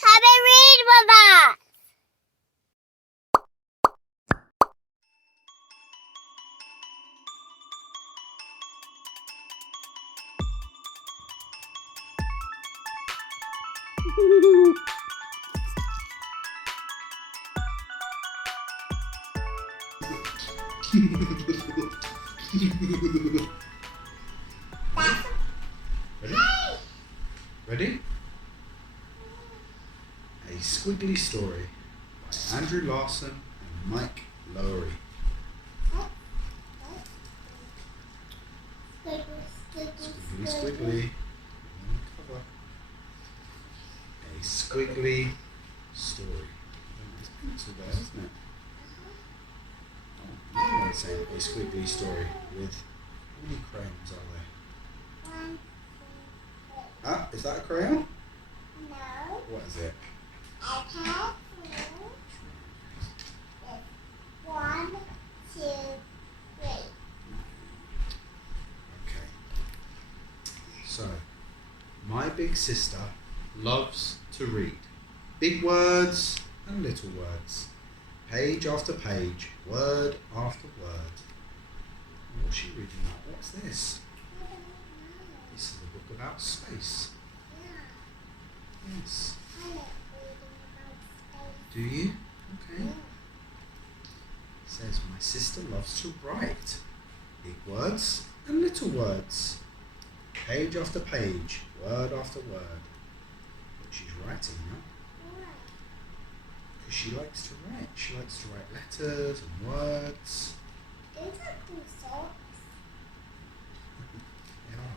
Come and read with us. Ready? A Squiggly Story by Andrew Larsen and Mike Lowery. Squiggly, squiggly. Cover. A Squiggly Story. There's pencil there, isn't it? Oh, another one saying a Squiggly Story with how many crayons are there? Ah, is that a crayon? No. What is it? A pencil. 1, 2, 3. Okay. So, my big sister loves to read. Big words and little words. Page after page, word after word. What's she reading now? What's this? This is a book about space. Yes. Do you? Okay. It says, my sister loves to write. Big words and little words. Page after page, word after word. But she's writing now. Because she likes to write. She likes to write letters and words. Those are cool socks. They are.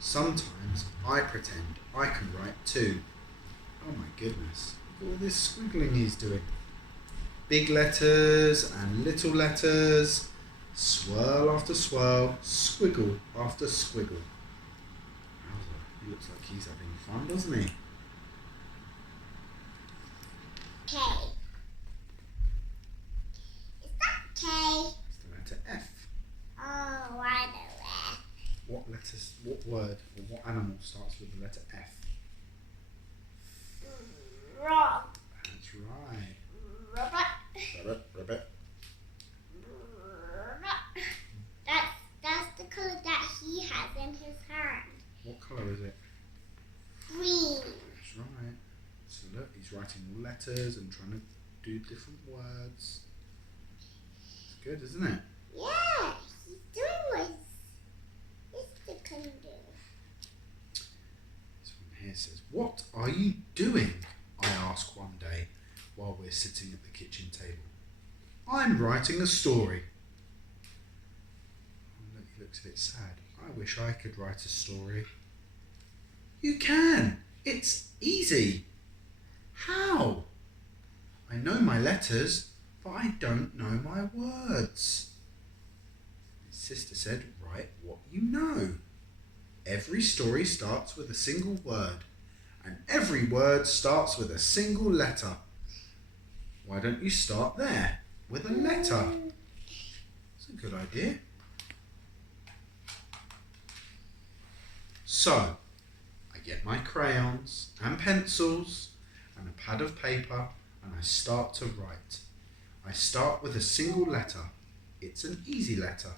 Sometimes I pretend I can write too. Oh my goodness, look at all this squiggling he's doing. Big letters and little letters, swirl after swirl, squiggle after squiggle. Wowza, he looks like he's having fun, doesn't he? K. Is that K? It's the letter F. Oh, I know where. What word or what animal starts with the letter F? Wrong. That's right. Rabbit. Rabbit, rabbit. That's the colour that he has in his hand. What colour is it? Green. That's right. So look, he's writing all letters and trying to do different words. It's good, isn't it? Yeah, he's doing what his sister can do. This one here says, what are you doing? I ask one day while we're sitting at the kitchen table. I'm writing a story. Oh, look, he looks a bit sad. I wish I could write a story. You can. It's easy. How? I know my letters, but I don't know my words. His sister said, write what you know. Every story starts with a single word, and every word starts with a single letter. Why don't you start there, with a letter? It's a good idea. So, I get my crayons and pencils and a pad of paper and I start to write. I start with a single letter. It's an easy letter.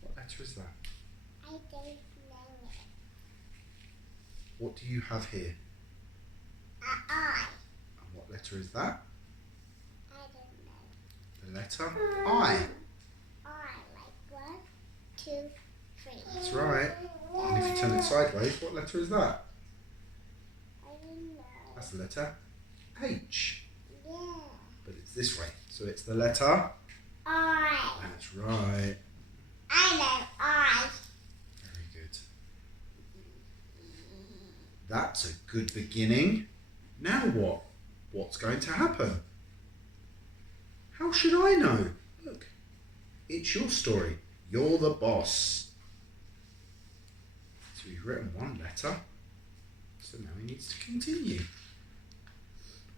What letter is that? I don't know it. What do you have here? I. And what letter is that? I don't know. The letter I. I, like 1, 2, 3. That's right. And if you turn it sideways, what letter is that? I don't know. That's the letter H. Yeah. But it's this way. So it's the letter I. That's right. I know I. Very good. That's a good beginning. Now what? What's going to happen? How should I know? Look, it's your story. You're the boss. So we've written one letter. So now he needs to continue.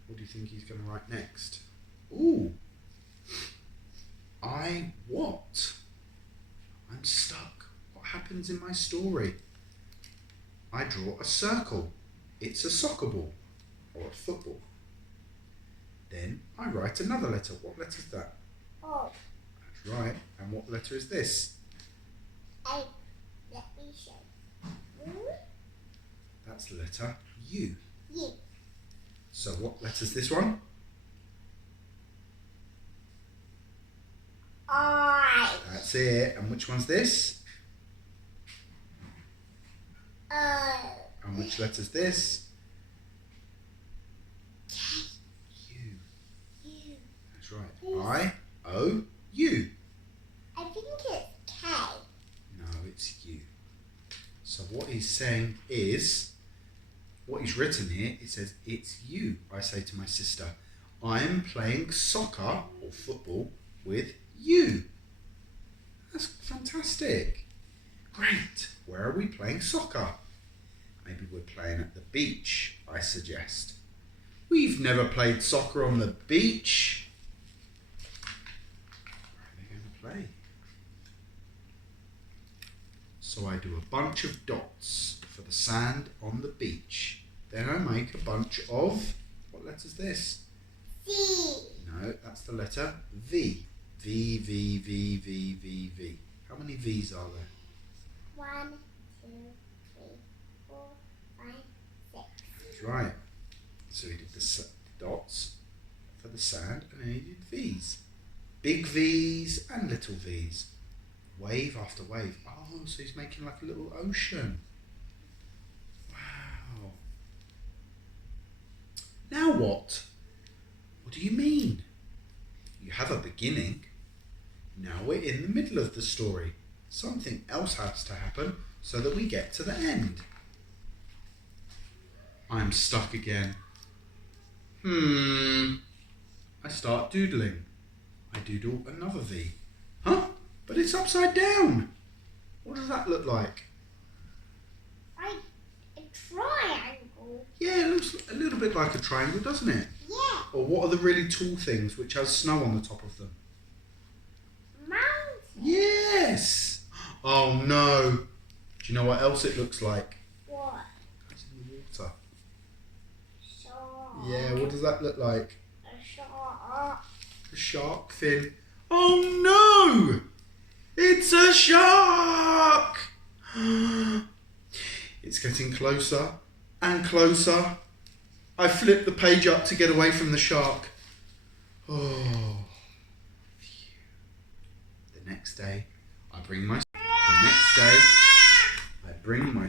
What do you think he's going to write next? Ooh. I what? I'm stuck. What happens in my story? I draw a circle. It's a soccer ball or a football. Then I write another letter. What letter is that? Oh. That's right. And what letter is this? A. Let me show. That's the letter U. U. So what letter is this one? I. That's it. And which one's this? O. And which letter's this? K. U. U. That's right. I-O-U. I think it's K. No, it's U. So what he's saying is, what he's written here, it says, it's you. I say to my sister, I'm playing soccer or football with you. That's fantastic. Great. Where are we playing soccer? Maybe we're playing at the beach, I suggest. We've never played soccer on the beach. Where are they going to play? So I do a bunch of dots for the sand on the beach. Then I make a bunch of, what letter's this? C. No, that's the letter V. V, V, V, V, V, V. How many V's are there? 1, 2, 3, 4, 5, 6. That's right. So he did the dots for the sand and then he did V's. Big V's and little V's. Wave after wave. Oh, so he's making like a little ocean. Wow. Now what? What do you mean? You have a beginning. Now we're in the middle of the story. Something else has to happen so that we get to the end. I'm stuck again. I start doodling. I doodle another V. Huh? But it's upside down. What does that look like? A triangle. Yeah, it looks a little bit like a triangle, doesn't it? Yeah. Or what are the really tall things which has snow on the top of them? Mountain. Yes. Oh no. Do you know what else it looks like? What? It's in the water. Shark. Yeah, what does that look like? A shark. A shark fin. Oh no! It's a shark! It's getting closer and closer. I flip the page up to get away from the shark. Oh. The next day, I bring my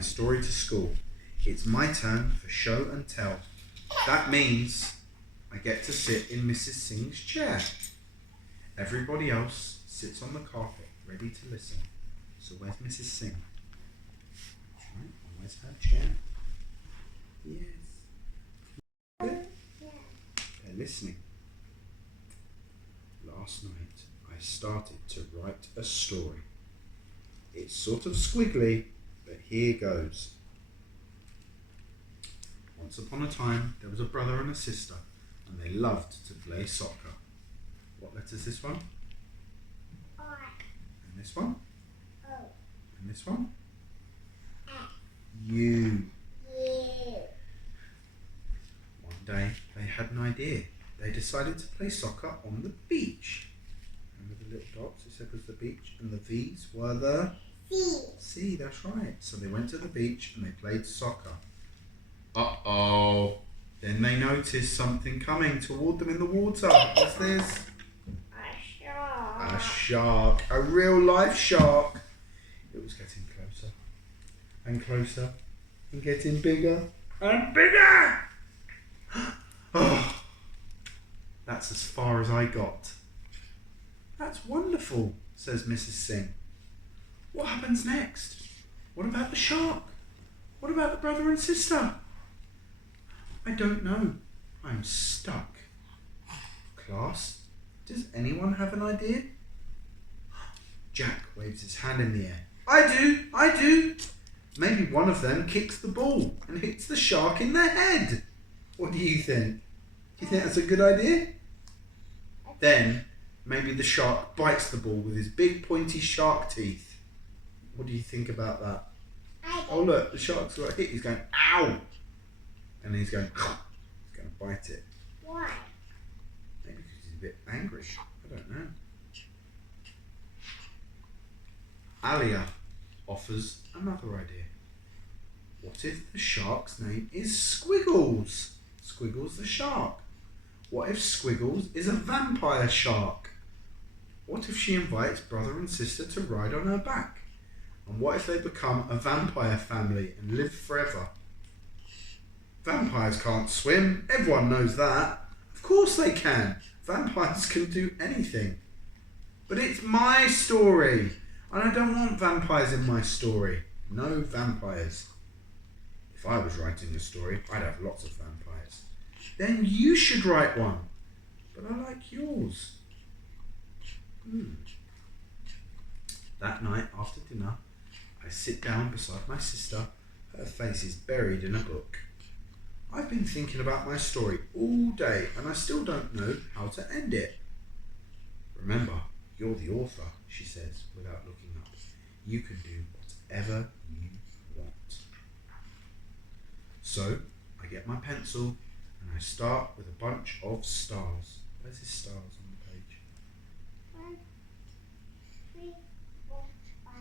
story to school. It's my turn for show and tell. That means I get to sit in Mrs. Singh's chair. Everybody else sits on the carpet, ready to listen. So where's Mrs. Singh? That's right, where's her chair? Yes. They're listening. Last night, I started to write a story. It's sort of squiggly, but here goes. Once upon a time, there was a brother and a sister, and they loved to play soccer. What letter's this one? I. And this one? O. And this one? F. U. U. One day, they had an idea. They decided to play soccer on the beach. Remember the little dots? It said was the beach, and the V's were the C. C. That's right. So they went to the beach and they played soccer. Uh-oh. Then they noticed something coming toward them in the water. What's this? A shark. A shark. A real life shark. It was getting closer and closer and getting bigger and bigger. Oh, that's as far as I got. That's wonderful, says Mrs. Singh. What happens next? What about the shark? What about the brother and sister? I don't know. I'm stuck. Class, does anyone have an idea? Jack waves his hand in the air. I do. Maybe one of them kicks the ball and hits the shark in the head. What do you think? Do you think that's a good idea? Then maybe the shark bites the ball with his big pointy shark teeth. What do you think about that? I Oh look, the shark's got hit. He's going, ow! And he's going, he's going to bite it. Why? Maybe because he's a bit angry. I don't know. Alia offers another idea. What if the shark's name is Squiggles? Squiggles the shark. What if Squiggles is a vampire shark? What if she invites brother and sister to ride on her back? And what if they become a vampire family and live forever? Vampires can't swim. Everyone knows that. Of course they can. Vampires can do anything. But it's my story. And I don't want vampires in my story. No vampires. If I was writing a story, I'd have lots of vampires. Then you should write one. But I like yours. That night after dinner, I sit down beside my sister. Her face is buried in a book. I've been thinking about my story all day and I still don't know how to end it. Remember, you're the author, she says without looking up. You can do whatever you want. So, I get my pencil and I start with a bunch of stars. Where's his stars on the page? 1, 3, 4, 5,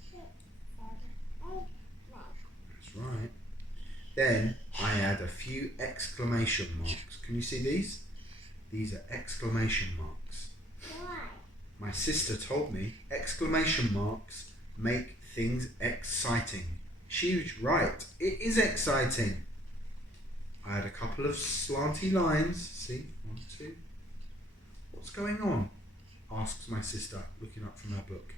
6, 7, 8, 9. That's right. Then I add a few exclamation marks. Can you see these? These are exclamation marks. Why? My sister told me exclamation marks make things exciting. She was right. It is exciting. I add a couple of slanty lines. See? 1, 2. What's going on? Asks my sister, looking up from her book.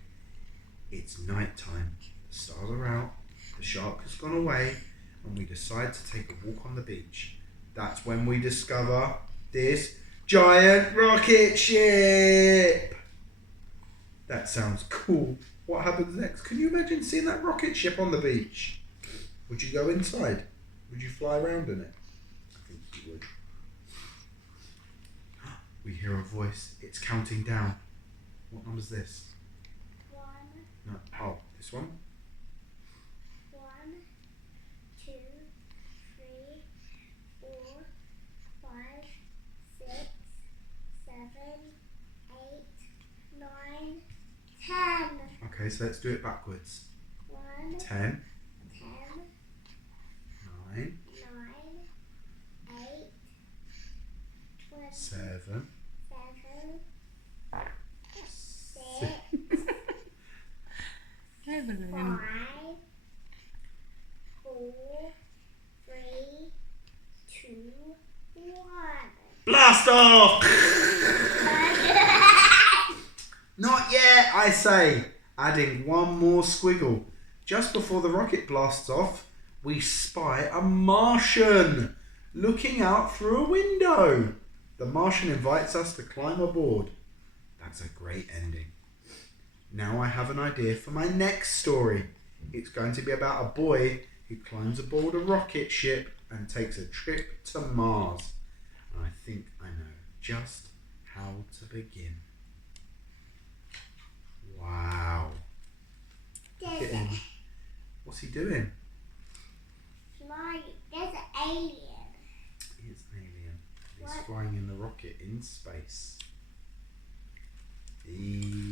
It's night time. The stars are out. The shark has gone away. And we decide to take a walk on the beach. That's when we discover this giant rocket ship. That sounds cool. What happens next? Can you imagine seeing that rocket ship on the beach? Would you go inside? Would you fly around in it? I think you would. We hear a voice. It's counting down. What number's this? 1, No. Oh, this one? 1, 2, 3, 4, 5, 6, 7, 8, 9, 10. Okay, so let's do it backwards. 1, 10, 10, 9, 9, 8, 20, 7, 7, 6, 5, 4, 3, 2, 1. blast off! Not yet, I say, adding one more squiggle. Just before the rocket blasts off, we spy a Martian looking out through a window. The Martian invites us to climb aboard. That's a great ending. Now I have an idea for my next story. It's going to be about a boy who climbs aboard a rocket ship and takes a trip to Mars. And I think I know just how to begin. Wow. Look at him. What's he doing? Flying. There's an alien. He's an alien. He's What? flying in the rocket in space. The